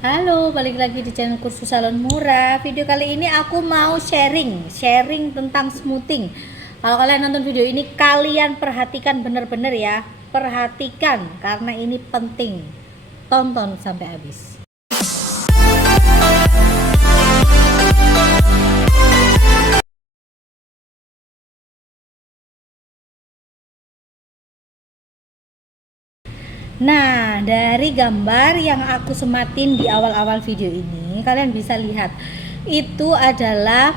Halo, balik lagi di channel Kursus Salon Murah. Video kali ini aku mau sharing tentang smoothing. Kalau kalian nonton video ini, kalian perhatikan bener-bener ya. Perhatikan, karena ini penting. Tonton sampai habis. Nah, dari gambar yang aku sematin di awal-awal video ini, kalian bisa lihat itu adalah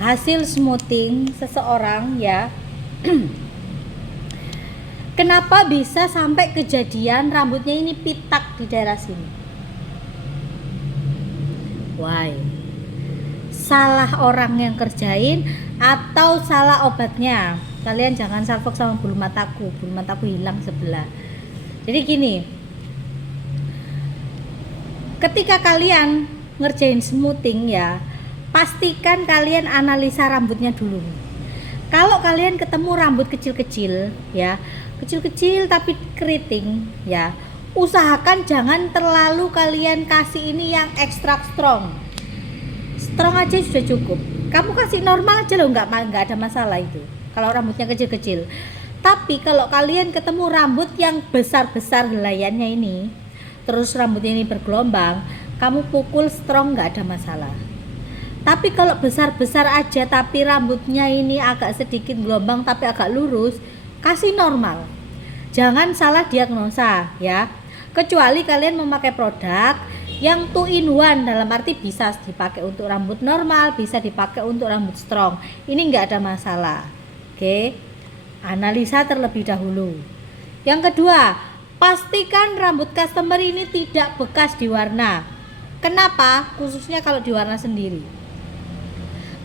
hasil smoothing seseorang ya. Kenapa bisa sampai kejadian rambutnya ini pitak di daerah sini? Why? Salah orang yang kerjain atau salah obatnya? Kalian jangan salfok sama bulu mataku hilang sebelah. Jadi gini, ketika kalian ngerjain smoothing ya, pastikan kalian analisa rambutnya dulu. Kalau kalian ketemu rambut kecil-kecil ya, kecil-kecil tapi keriting ya, usahakan jangan terlalu kalian kasih ini yang ekstra strong. Strong aja sudah cukup. Kamu kasih normal aja loh, nggak ada masalah itu. Kalau rambutnya kecil-kecil. Tapi kalau kalian ketemu rambut yang besar-besar helaiannya ini, terus rambutnya ini bergelombang, kamu pukul strong nggak ada masalah. Tapi kalau besar-besar aja tapi rambutnya ini agak sedikit gelombang tapi agak lurus, kasih normal. Jangan salah diagnosa ya. Kecuali kalian memakai produk yang 2 in 1, dalam arti bisa dipakai untuk rambut normal, bisa dipakai untuk rambut strong. Ini nggak ada masalah. Oke. Analisa terlebih dahulu. Yang kedua, pastikan rambut customer ini tidak bekas diwarna. Kenapa? Khususnya kalau diwarna sendiri.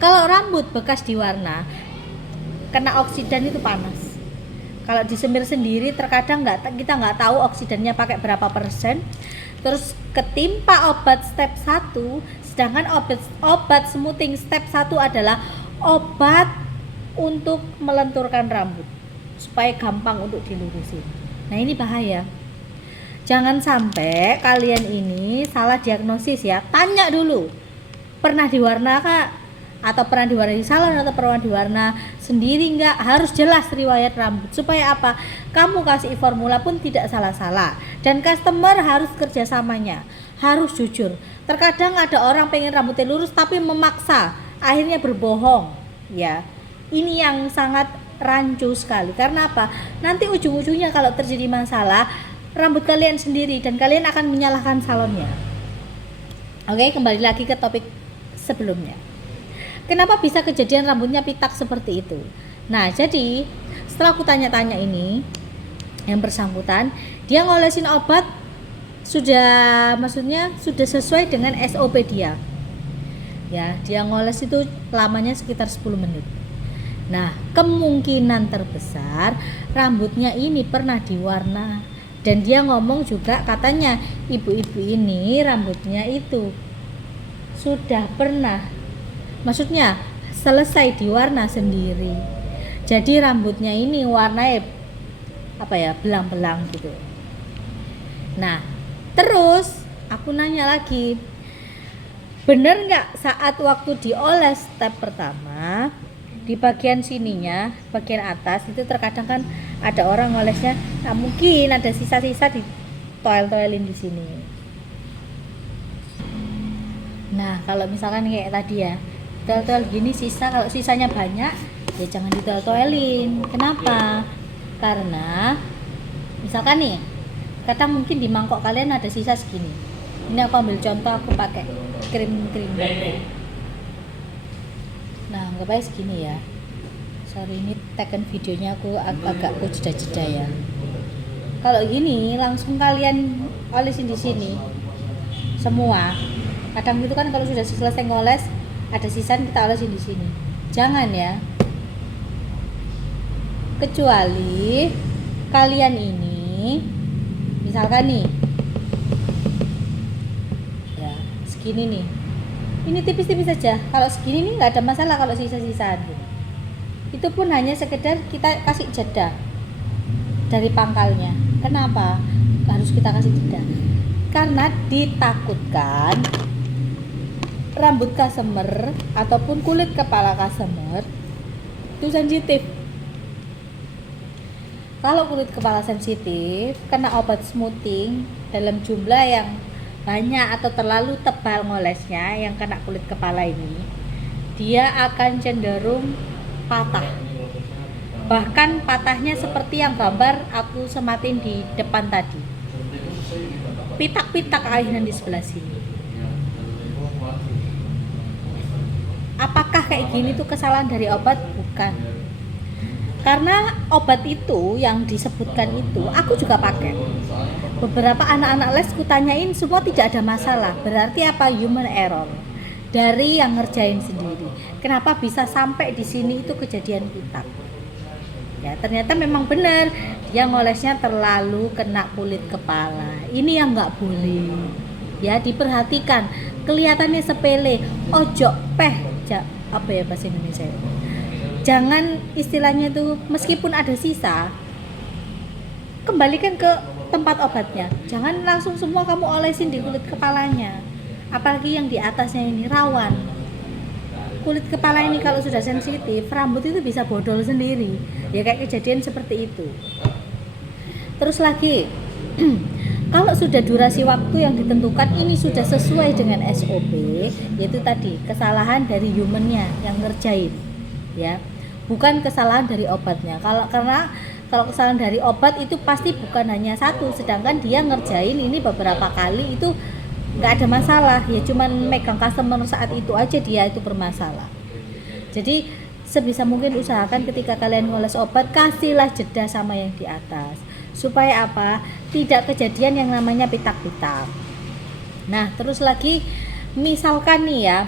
Kalau rambut bekas diwarna, kena oksidan itu panas. Kalau disemir sendiri, terkadang kita nggak tahu oksidannya pakai berapa persen. Terus ketimpa obat step 1, sedangkan obat smoothing step 1 adalah obat untuk melenturkan rambut supaya gampang untuk dilurusin. Nah, ini bahaya. Jangan sampai kalian ini salah diagnosis ya. Tanya dulu, pernah diwarna kak? Atau pernah diwarna di salon atau pernah diwarna sendiri enggak? Harus jelas riwayat rambut. Supaya apa? Kamu kasih formula pun tidak salah-salah. Dan customer harus kerjasamanya, harus jujur. Terkadang ada orang pengen rambutnya lurus tapi memaksa, akhirnya berbohong ya. Ini yang sangat rancu sekali. Karena apa? Nanti ujung-ujungnya kalau terjadi masalah, rambut kalian sendiri dan kalian akan menyalahkan salonnya. Oke, kembali lagi ke topik sebelumnya. Kenapa bisa kejadian rambutnya pitak seperti itu? Nah, jadi setelah aku tanya-tanya ini, yang bersangkutan, dia ngolesin obat sudah sesuai dengan SOP dia. Ya, dia ngoles itu lamanya sekitar 10 menit. Nah, kemungkinan terbesar rambutnya ini pernah diwarna. Dan dia ngomong juga, katanya ibu-ibu ini rambutnya itu sudah pernah, maksudnya selesai diwarna sendiri. Jadi rambutnya ini warnanya belang-belang gitu. Nah, terus aku nanya lagi, bener nggak saat waktu dioles step pertama, di bagian sininya, bagian atas itu terkadang kan ada orang ngolesnya, nah mungkin ada sisa-sisa di toel-toelin di sini. Nah, kalau misalkan kayak tadi ya, toel-toel gini sisa, kalau sisanya banyak ya jangan ditoel-toelin. Kenapa? Karena misalkan nih, kadang mungkin di mangkok kalian ada sisa segini. Ini aku ambil contoh, aku pakai krim baterai. Nah, anggap aja segini ya. Sorry, ini taken videonya aku agak jeda-jeda ya. Kalau gini langsung kalian olesin di sini semua. Kadang itu kan kalau sudah selesai ngoles ada sisa, kita olesin di sini. Jangan ya. Kecuali kalian ini misalkan nih ya segini nih, ini tipis-tipis saja. Kalau segini nih nggak ada masalah kalau sisa-sisaan gitu. Itu pun hanya sekedar kita kasih jeda dari pangkalnya. Kenapa harus kita kasih jeda? karena ditakutkan rambut customer ataupun kulit kepala customer itu sensitif. Kalau kulit kepala sensitif kena obat smoothing dalam jumlah yang banyak atau terlalu tebal ngolesnya, yang kena kulit kepala ini dia akan cenderung patah. Bahkan patahnya seperti yang gambar aku sematin di depan tadi, pitak-pitak ainan di sebelah sini. Apakah kayak gini tuh kesalahan dari obat? Bukan. Karena obat itu yang disebutkan itu aku juga pakai. Beberapa anak-anak les kutanyain semua tidak ada masalah. Berarti apa? Human error dari yang ngerjain sendiri. Kenapa bisa sampai di sini itu kejadian pitak? Ya ternyata memang benar dia ngolesnya terlalu kena kulit kepala. Ini yang nggak boleh. Ya diperhatikan. Kelihatannya sepele. Ojo apa ya bahasa Indonesia? Jangan istilahnya tuh meskipun ada sisa, kembalikan ke tempat obatnya. Jangan langsung semua kamu olesin di kulit kepalanya. Apalagi yang di atasnya ini rawan. Kulit kepala ini kalau sudah sensitif, rambut itu bisa bodol sendiri. Ya kayak kejadian seperti itu. Terus lagi, kalau sudah durasi waktu yang ditentukan ini sudah sesuai dengan SOP, yaitu tadi kesalahan dari humannya yang ngerjain, ya, bukan kesalahan dari obatnya. Karena kalau kesalahan dari obat itu pasti bukan hanya satu, sedangkan dia ngerjain ini beberapa kali itu nggak ada masalah, ya cuman megang customer saat itu aja dia itu bermasalah. Jadi sebisa mungkin usahakan ketika kalian ngoles obat kasihlah jeda sama yang di atas. Supaya apa? Tidak kejadian yang namanya pitak-pitak. Nah, terus lagi misalkan nih ya,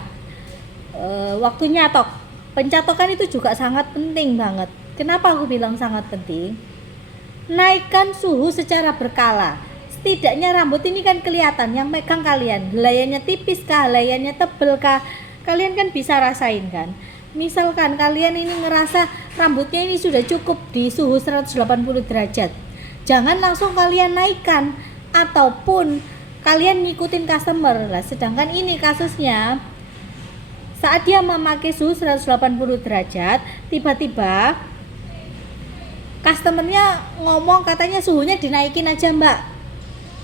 waktu nyatok, pencatokan itu juga sangat penting banget. Kenapa aku bilang sangat penting? Naikkan suhu secara berkala. Setidaknya rambut ini kan kelihatan, yang megang kalian, helaiannya tipis kah, helaiannya tebel kah, kalian kan bisa rasain kan. Misalkan kalian ini ngerasa rambutnya ini sudah cukup di suhu 180 derajat, jangan langsung kalian naikkan ataupun kalian ngikutin customer lah. Sedangkan ini kasusnya saat dia memakai suhu 180 derajat, tiba-tiba customernya ngomong katanya suhunya dinaikin aja mbak.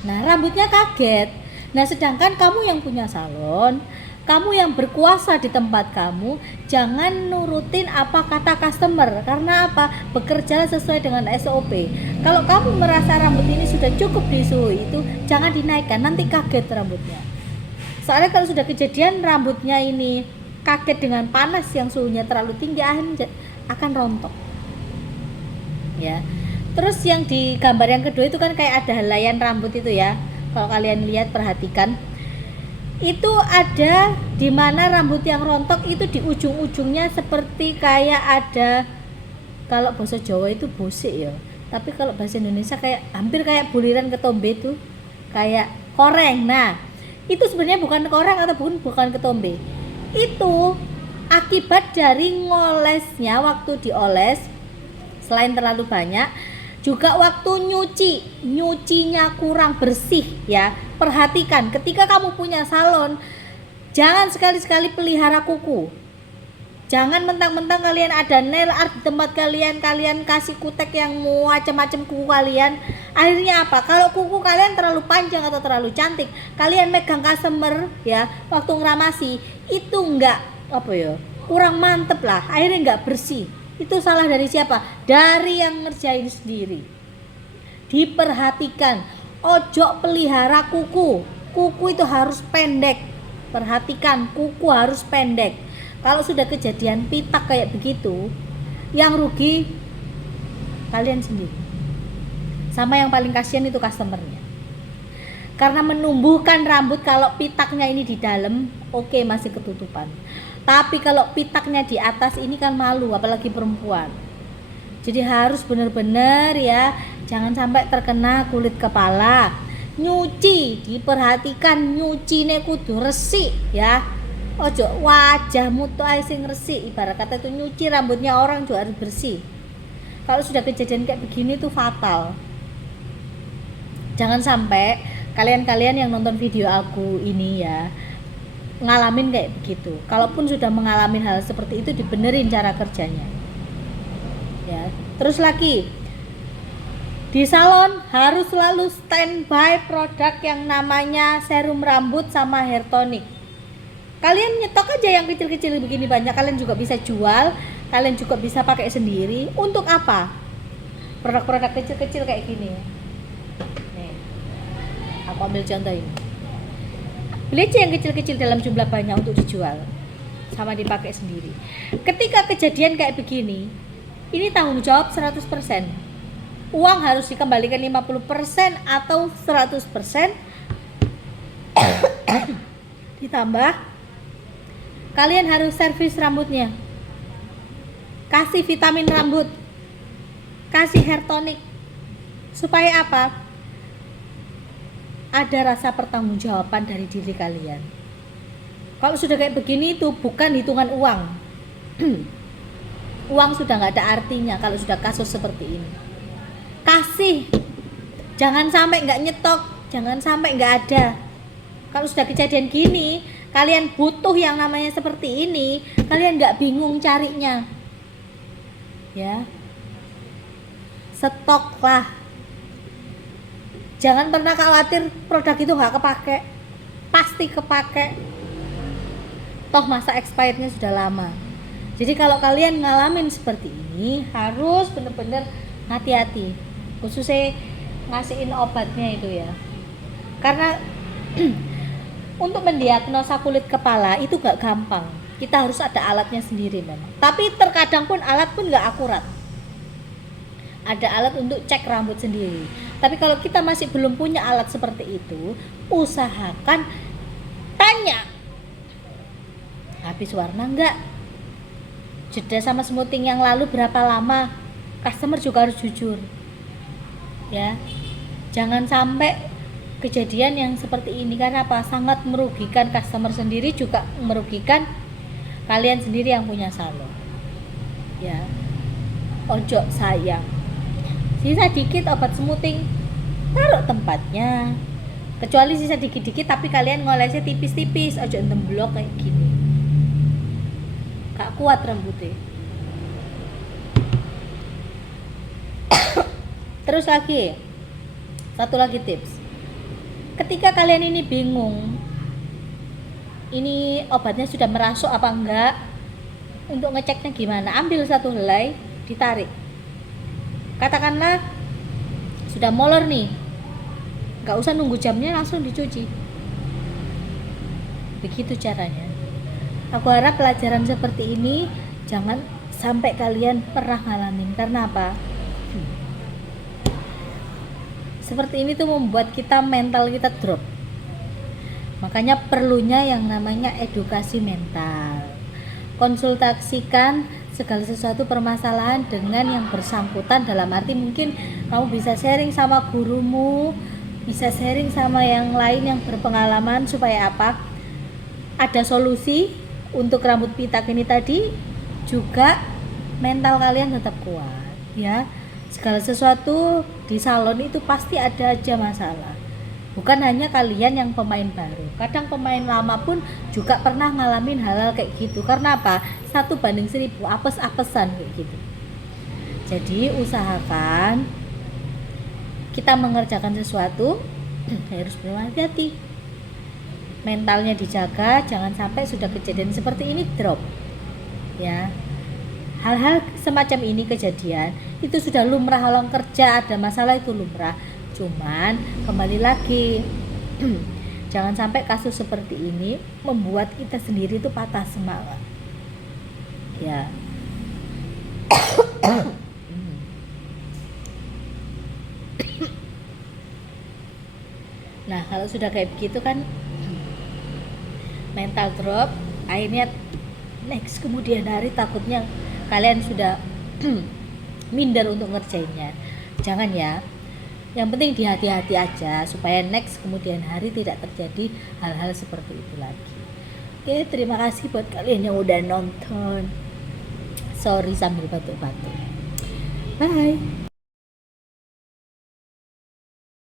Nah rambutnya kaget. Nah sedangkan kamu yang punya salon, kamu yang berkuasa di tempat kamu, jangan nurutin apa kata customer. Karena apa? Bekerja sesuai dengan SOP. Kalau kamu merasa rambut ini sudah cukup di suhu itu, jangan dinaikkan, nanti kaget rambutnya. Soalnya kalau sudah kejadian rambutnya ini kaget dengan panas yang suhunya terlalu tinggi, akan rontok. Ya. Terus yang di gambar yang kedua itu kan kayak ada helaian rambut itu ya. Kalau kalian lihat, perhatikan. Itu ada di mana rambut yang rontok itu di ujung-ujungnya seperti kayak ada, kalau bahasa Jawa itu bosik ya, tapi kalau bahasa Indonesia kayak hampir kayak buliran ketombe itu, kayak koreng. Nah itu sebenarnya bukan koreng ataupun bukan ketombe, itu akibat dari ngolesnya. Waktu dioles selain terlalu banyak, juga waktu nyucinya kurang bersih ya. Perhatikan ketika kamu punya salon, jangan sekali-sekali pelihara kuku. Jangan mentang-mentang kalian ada nail art di tempat kalian kasih kutek yang macam-macam kuku kalian. Akhirnya apa? Kalau kuku kalian terlalu panjang atau terlalu cantik, kalian megang customer ya, waktu ngeramasi itu enggak kurang mantep lah, akhirnya enggak bersih. Itu salah dari siapa? Dari yang ngerjain sendiri. Diperhatikan, ojo pelihara kuku. Kuku itu harus pendek. Perhatikan, kuku harus pendek. Kalau sudah kejadian pitak kayak begitu, yang rugi kalian sendiri. Sama yang paling kasihan itu customernya. Karena menumbuhkan rambut kalau pitaknya ini di dalam, oke, masih ketutupan. Tapi kalau pitaknya di atas ini kan malu, apalagi perempuan. Jadi harus benar-benar ya, jangan sampai terkena kulit kepala. Nyuci, diperhatikan nyucine kudu resik ya. Ojo wajahmu tuh ae sing resik, ibarat kata itu nyuci rambutnya orang juga harus bersih. Kalau sudah kejadian kayak begini tuh fatal. Jangan sampai kalian-kalian yang nonton video aku ini ya ngalamin kayak begitu. Kalaupun sudah mengalami hal seperti itu, dibenerin cara kerjanya ya. Terus lagi, di salon harus selalu standby produk yang namanya serum rambut sama hair tonic. Kalian nyetok aja yang kecil-kecil begini banyak, kalian juga bisa jual, kalian juga bisa pakai sendiri. Untuk apa? Produk-produk kecil-kecil kayak gini. Nih, aku ambil contoh ini. Beli aja yang kecil-kecil dalam jumlah banyak untuk dijual, sama dipakai sendiri. Ketika kejadian kayak begini, ini tanggung jawab 100%. Uang harus dikembalikan 50% atau 100%. Ditambah kalian harus servis rambutnya, kasih vitamin rambut, kasih hair tonic. Supaya apa? Ada rasa pertanggungjawaban dari diri kalian. Kalau sudah kayak begini itu bukan hitungan uang. Uang sudah nggak ada artinya kalau sudah kasus seperti ini. Kasih, jangan sampai nggak nyetok, jangan sampai nggak ada. Kalau sudah kejadian gini, kalian butuh yang namanya seperti ini, kalian nggak bingung carinya, ya. Stoklah. Jangan pernah khawatir produk itu nggak kepake, pasti kepake. Toh masa expirednya sudah lama. Jadi kalau kalian ngalamin seperti ini, harus bener-bener hati-hati, khususnya ngasihin obatnya itu ya. Karena untuk mendiagnosa kulit kepala itu gak gampang. Kita harus ada alatnya sendiri memang. Tapi terkadang pun alat pun gak akurat. Ada alat untuk cek rambut sendiri. Tapi kalau kita masih belum punya alat seperti itu, usahakan tanya, habis warna enggak? Jeda sama smoothing yang lalu berapa lama? Customer juga harus jujur, ya. Jangan sampai kejadian yang seperti ini, karena apa? Sangat merugikan customer sendiri, juga merugikan kalian sendiri yang punya salon, ya. Ojo sayang, sisa dikit obat smoothing taruh tempatnya, kecuali sisa dikit-dikit tapi kalian ngolesnya tipis-tipis, ojo blok kayak gini, gak kuat rambutnya. Terus lagi, satu lagi tips. Ketika kalian ini bingung, ini obatnya sudah merasuk apa enggak, untuk ngeceknya gimana? Ambil satu helai, ditarik. Katakanlah sudah molor nih, nggak usah nunggu jamnya, langsung dicuci. Begitu caranya. Aku harap pelajaran seperti ini jangan sampai kalian pernah ngalamin. Karena apa? Seperti ini tuh membuat kita, mental kita drop. Makanya perlunya yang namanya edukasi mental. Konsultasikan segala sesuatu permasalahan dengan yang bersangkutan, dalam arti mungkin kamu bisa sharing sama gurumu, bisa sharing sama yang lain yang berpengalaman, supaya apa? Ada solusi untuk rambut pitak ini tadi, juga mental kalian tetap kuat, ya. Segala sesuatu di salon itu pasti ada aja masalah. Bukan hanya kalian yang pemain baru, kadang pemain lama pun juga pernah ngalamin hal-hal kayak gitu. Karena apa? 1:1000, apes-apesan kayak gitu. Jadi usahakan kita mengerjakan sesuatu harus berhati-hati, mentalnya dijaga, jangan sampai sudah kejadian seperti ini drop, ya. Hal-hal semacam ini kejadian itu sudah lumrah, orang kerja ada masalah itu lumrah. Cuman kembali lagi, jangan sampai kasus seperti ini membuat kita sendiri itu patah semangat, ya. Nah kalau sudah kayak begitu kan, mental drop, akhirnya next kemudian hari takutnya kalian sudah minder untuk ngerjainnya. Jangan ya. Yang penting hati-hati aja supaya next kemudian hari tidak terjadi hal-hal seperti itu lagi. Oke, terima kasih buat kalian yang udah nonton. Sorry sambil batuk-batuk. Bye.